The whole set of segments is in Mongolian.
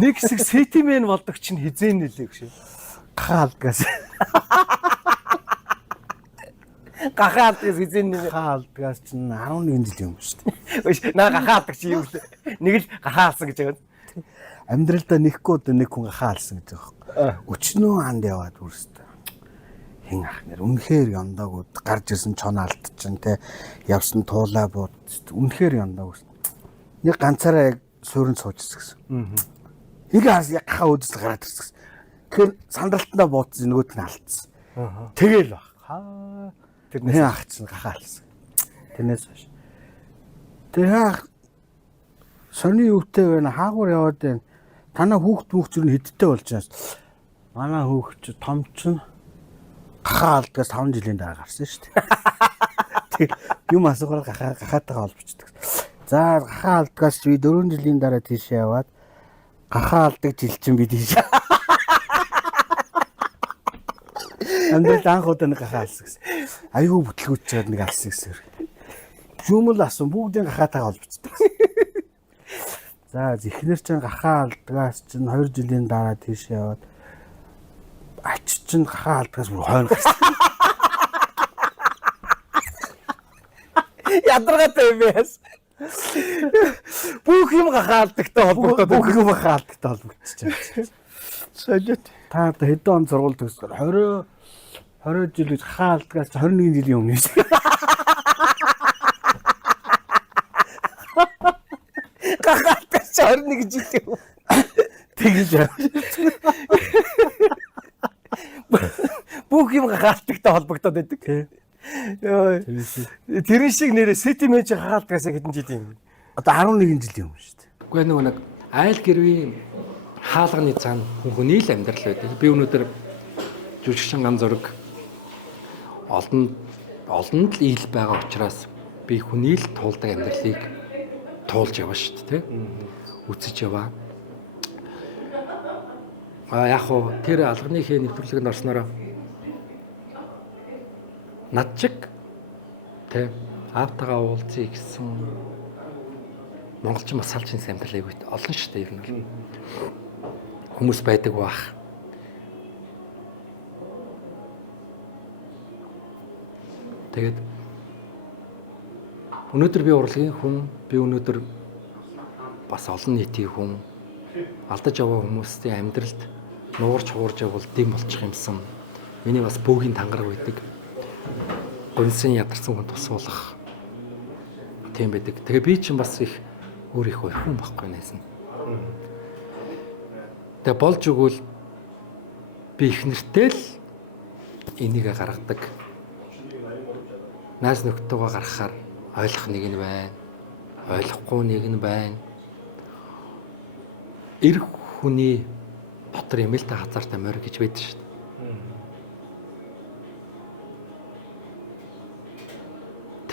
Нэг хэсэг сетимен болдог чинь хизээ нэлээ гэж. Хаалдгаас. Гахаалдгаас хизээ нэлээ. Хаалдгаас чинь 11 жил юм шүү дээ. Өөш наа гахаалдаг чи юу вэ? Нэг л гахаалсан гэж байгаа. Амьдралдаа нэхгүй одоо нэг хүн хаалсан гэж байгаа. Өчнөө анд яваад үрстэй. Хин ах нэр үнэхээр яндаагүй гарч ирсэн чон алдчихын те явсан туулаа бууд үнэхээр яндаагүй. Нэг ганцаараа яг суурин суужсэн гэсэн. Хигээ яг хаа үдс гараад ирсэн. Тэгэхээр сандралтандаа буудсан нөгөөт нь алдсан. Тэгэл баг. Тэрний ах чинь гахаалсан. Тэрнээс хойш. Тэр ах сони юутай вэ? Хаагур яваад байна. Танаа хүүхд нь хэдтэй болж байна. Манай хүүхд том чинь гахаалдгаас 5 жилийн дараа гарсан шүү дээ. Юм асуухаар гахаатайгаа холбочдөг. За гахаалдгаас би 4 жилийн дараа тийш яваад гахаалдаг жил чинь би тийш. Амьдрал анх удаа нэг гахаалсан гэсэн. Айгүй бүтлгүүч чад нэг алсан гэсэн. Юм л асан бүгдийн гахаатайгаа холбочдөг. За ихнэр чинь гахаалдгаас чинь 2 жилийн дараа тийш яваад ач чинь гахаалдгаас бүр хойно гарсан. Ядаргатай юм яас. Бүх юм гахаалдагтай холбогдоод Бүх юм гахаалдагтай холбогдчихжээ. солиот. Та одоо хэдэн он сургууль төгсгөр 20 жил гахаалдгаас 21 жилийн өмнө. Гахаалдагч 21 жил юм. Тэгж Бүх юм гахаалдагтай холбогдоод байдаг. Йоо. Тэр шиг нэрээ сетимэж гахаалдгаас хэдэн жил юм. одоо 11 жилийн өмнө шүү дээ. Үгүй нэг айл гэрвийн хаалганы цаана хүний л амьдрал байдаг. Би өнөөдөр жүжигчин ган зураг олонд л ил байгаа учраас би хүний л туулдаг амьдралыг туулж яваа шүү дээ, тэ? Үцэж яваа. Яг уу тэр алганыхээ нэвтрүүлгэнд орснороо над чиг тэ аавтайгаа уулзъя гэсэн монголчин бас салж ин амьдрал аягүй олон шүү дээ ер нь бол. Хүмүүс байдаг бах. Тэгээд өнөөдөр би урлагийн хүн, би өнөөдөр бас олон нийтийн хүн, алдаж яваа хүмүүсийн амьдралд нуурч хуурж явбал дэм болчих юмсан. Миний бас бөөгийн тангараг байдаг. Гонсын ядарсан хүн тусуулах тийм байдаг. Тэгээ би чинь бас их өөр их хүн байхгүй нээсэн. Тэгээ болж өгвөл би их нэртэл энийг гаргадаг. Наас нөхдөөгөө гаргахаар ойлгох нэг нь байна. Ойлгохгүй нэг нь байна. Ирэх хүний дотор эмээлтэй хазаартай морь гэж байдаг шүү дээ.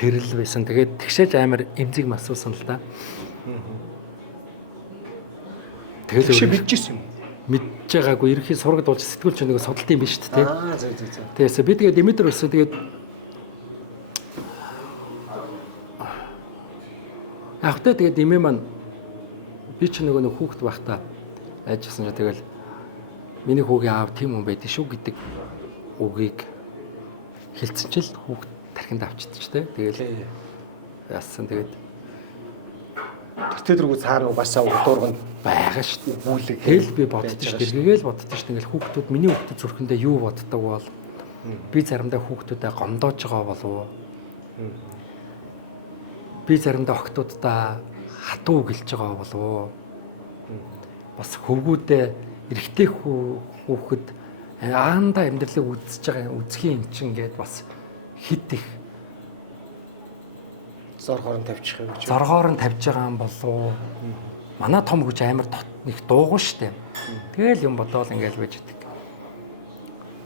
Тэрл байсан. Тэгээд тэгшээж амар эмзэг масуусан л да. Тэгэл мэдчихсэн юм. Мэдж байгаагүй ерөнхий сургад болж сэтгүүлч нэг судалт юм биш үү те. За. Тэгээс би тэгээд Димитр өсөө тэгээд ахтай тэгээд имээ маань би ч нэг хүүхэд байхдаа айжсэн ч тэгэл миний хүүгийн аав тийм хүн байдаг шүү гэдэг үгийг хэлсэн чил хүүхд тархинд авчидчих те. Тэгэл яасан тэгээд тэр дөрвөө цаана угаасаа урдуурганд байгаа шүү дээ.Үүлэг Тэгэл би боддоо шүү дээ. Эргээгээл боддоо шүү дээ. Ингээл хүүхдүүд миний хүүхдүүд зүрхэндээ юу боддог бол би заримдаа хүүхдүүдэд гомдоож байгаа болов уу? Би заримдаа охтуудаа хатуу гэлж байгаа болов уу? Бас хөвгүүдээ эрэгтэй хүүхэд аанда амьдралыг үзэж байгаа үзхийн юм чинь гээд бас хит их зоргоор нь тавьчих юм гэж. зоргоор нь тавьж байгаа юм болов уу? Манай том хүч амар нэг дуугүй штэ. Тэгэл юм бодоол ингээл байж идэг.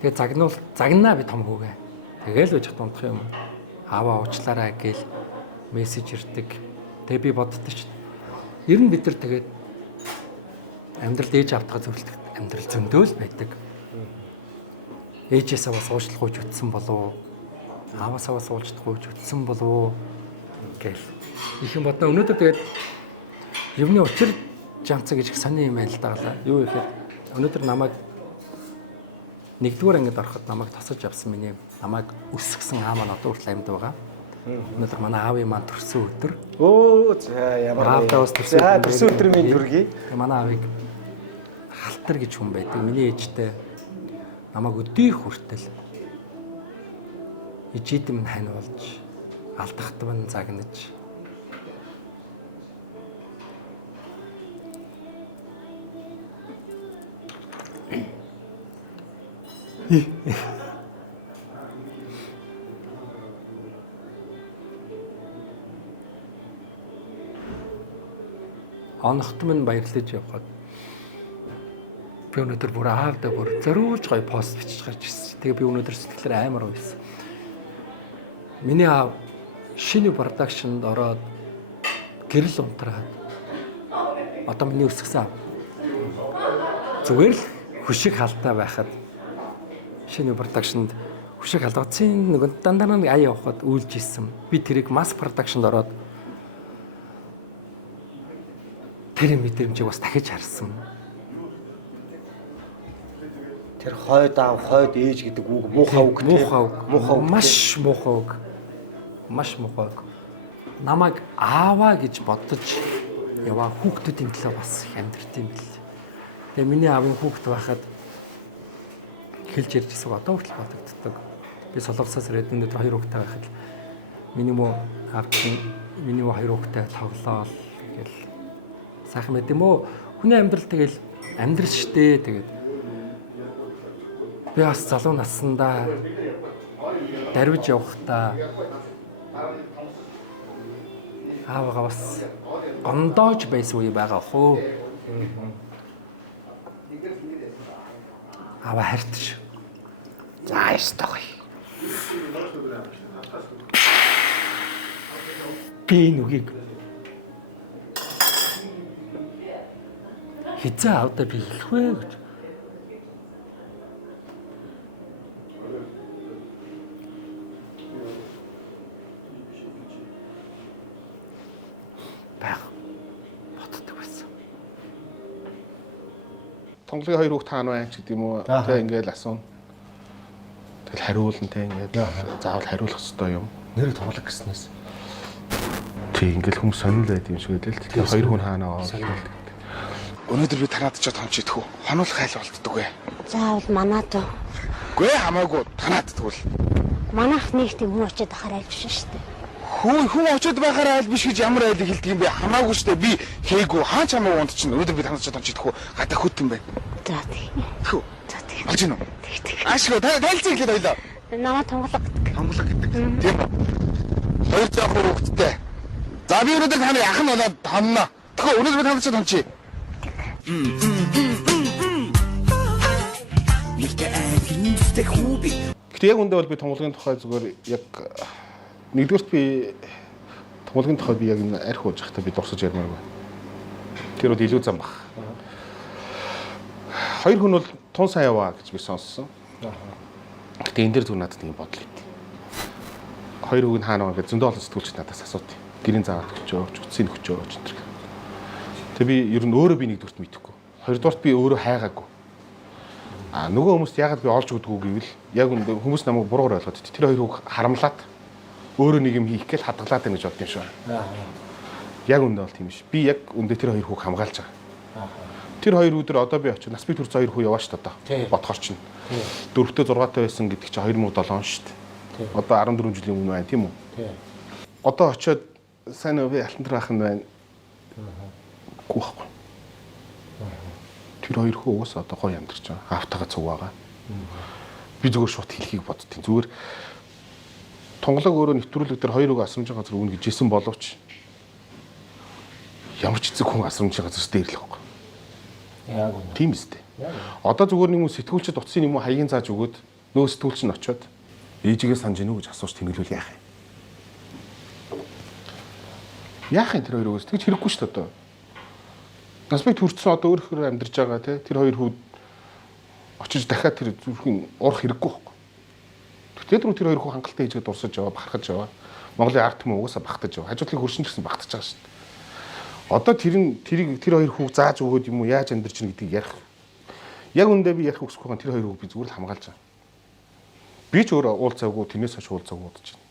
Тэгээ загнаа би том хүүгээ. Тэгэл байж томдох юм. Аваа уучлаарай гээл мессеж ирдэг. Тэгээ би боддоо ч. Ер нь бид нар тэгээд амьдрал ээж автахад зөвлөлт амьдрал зөндөөл байдаг. Ээжээсээ бас уучлах гэж үтсэн болов уу? Ааваасаа бас уучлах гэж үтсэн болов уу? Гэл. Их юм бодно. Өнөөдөр тэгээд юмны учир Жанцаа гэж их сони юм байл дагалаа. Юу гэхээр өнөөдөр намайг нэгдүгээр ангид ороход намайг тосож авсан миний намайг өсгсөн аав маань одоо хүртэл амьд байгаа. Өнөөдөр манай аавын маань төрсөн өдөр. Өө за ямар Аавдаа бас төрсөн За өдөр. төрсөн өдрийн минь төргий. Манай аавыг халтар гэж хүн байдаг. Миний ээжтэй намайг өдөрт хүртэл ижидэм хань болж алдахтан загнаж оногт минь баярлаж явхад би өнөөдөр бүр аавдаа бүр зориулж гоё пост бичиж гарч ирсэн. Тэгээ би өнөөдөр сэтгэлээр амар байсан. Миний аав шинэ продакшнд ороод гэрэл унтраад одоо миний өсгсөн аав зүгээр л хөшиг халдаа байхад шинэ продакшнд хөшиг халдагцын нэг дандаа нэг ая явахад үйлж исэн. Би тэрийг масс продакшнд ороод тэр мэдрэмжийг бас дахиж харсан. Тэр хойд аав, хойд ээж гэдэг үг муухай үг. Муухай үг. Маш муухай үг. Маш муухай үг. Намайг ааваа гэж бодож яваа хүүхдүүдийн төлөө бас их амьдрт юм бэл. Тэгээ миний аавын хүүхд байхад хэлж ярьж ирсэн одоо хүртэл бодогддог. Би солонгосоос ирээд өнөөдөр 2 хүүхдтэй байхад миний муу аав чинь миний муу 2 хүүхдтэй тоглоол гэл сайхан байт юм уу? Хүний амьдрал тэгэл амьдрал штэ тэгээд би бас залуу наснда дарвиж явахдаа аавгаа бас гондоож байсан үе байгаа хөө. Аава хайртаж. За ястаа гоё. Би нүгийг хизээ аавдаа би хэлэх вэ гэж. Боддог байсан. Тонглогийн 2 хүүхд хаана байна ч гэдэг юм уу. Тэ ингээл асууна. Тэгэл хариулна тэ ингээд заавал хариулах хэрэгтэй юм. Нэр тоглох гэснээс. Тэг ингээл хүмүүс сонирн байд юм шиг л. Тэгээ 2 хүн хаана аа. Өнөөдөр би танаад ч томч идэх үү? Хонуулах хайл болтдог вэ? Заавал манаад уу. Гүй хамаагүй танаад тэгвэл. Манайх нэг тийм хүн очиод ахаар айлбш шүү дээ. Хүн очиод байхаар айл биш гэж ямар айлыг хэлдэг юм бэ? Хамаагүй шүү дээ. Би хийгүү хаач хамаагүй унд чинь өнөөдөр би танаад ч томч идэх үү? Гадаа хөт юм байна. За тийм. Хүү. За тийм. Олж гинөө. Тэг. Аашгүй тайлцсан ихлээд ойлоо. Намаа тонголоо гэдэг. Тонголоо гэдэг. Тийм. 2 жоохон хүүхэдтэй. За би өнөөдөр таны ах нь болоод томноо. Тэгэхээр өнөөдөр би танаад ч томчий. Гэхдээ яг үндэ бол би томголгийн тухай зүгээр яг нэгдүгээрт би томголгийн тухай би яг энэ арх ууж захтаа би дурсаж ярмааргүй. Тэр бол илүү зам баг. 2 хүн бол тун сайн яваа гэж би сонссон. Гэхдээ энэ дээр зүг надад нэг бодол ит. 2 хүүг нь хаана байгаа гэж зөндөө олон сэтгүүлч надаас асуудаг. Гэрийн заагаад өгчөөч, утсын өгчөөч энэ төр. Тэгээ би ер нь өөрөө би нэгдүгээрт мэдэхгүй. Хоёрдугаарт би өөрөө хайгаагүй. Нөгөө хүмүүст яагаад би олж өгдөггүй гэвэл яг хүмүүс намайг буруугаар ойлгоод тэр 2 хүүг харамлаад өөрөө нэг юм хийх гээл хадгалаад байна гэж бодсон юм шиг. Яг үндэ бол тийм биш. Би яг үндэ тэр 2 хүүг хамгаалж байгаа. Тэр 2 өдөр одоо би очив нас бий төрц 2 хүү яваа шүү дээ. Бодхоор чинь. 4-т 6-т байсан гэдэг чинь 2007 шүү дээ. Одоо 14 жилийн өмнө байна тийм үү? Одоо очиод сайн уу би алтан байх нь байна. Гүйхгүй. Тэр 2 хүү уус одоо гоё амьдарч байгаа. Аавтайгаа цуг байгаа. Би зүгээр шууд хэлхийг боддtiin. Зүгээр тонголог өөрөө нэвтрүүлэг дээр 2 үг асрамжийн газар өгнө гэж хэлсэн боловч ямар ч эцэг хүн асрамжийн газар дээрлэх байхгүй. Яг үнэ. Тийм үстэй. Одоо зүгээр нэг юм сэтгүүлчд утсын юм уу хаягийн зааж өгөөд нөө сэтгүүлч нь очиод ээжигээ санаж гинүү гэж асууж тэмдэглүүл яах юм. Яах юм тэр 2 үгээс тэгж хэрэггүй шүү дээ одоо. Нас бий төрсөн одоо өөрөөр амьдарч байгаа тий тэр 2 хүүд очиж дахиад тэр зүрхийн урах хэрэггүй байхгүй. Тэгтээ тэр 2 хүү хангалттай хийжгээд дурсаж яваа бахархаж яваа. Монголын ард түмэн угаасаа багтаж яваа. Хажуудлын хөршин гэсэн багтаж байгаа шүү дээ. Одоо тэр хоёр хүүг зааж өгөөд юм уу яаж амьдарч ийн гэдгийг ярих. Яг үндэ би ярих хүсэхгүй байгаа тэр хоёр хүүг би зүгээр л хамгаалж байгаа. Би ч өөрөө уулзаагүй тэрнээс хойш уулзаагүй удаж байна.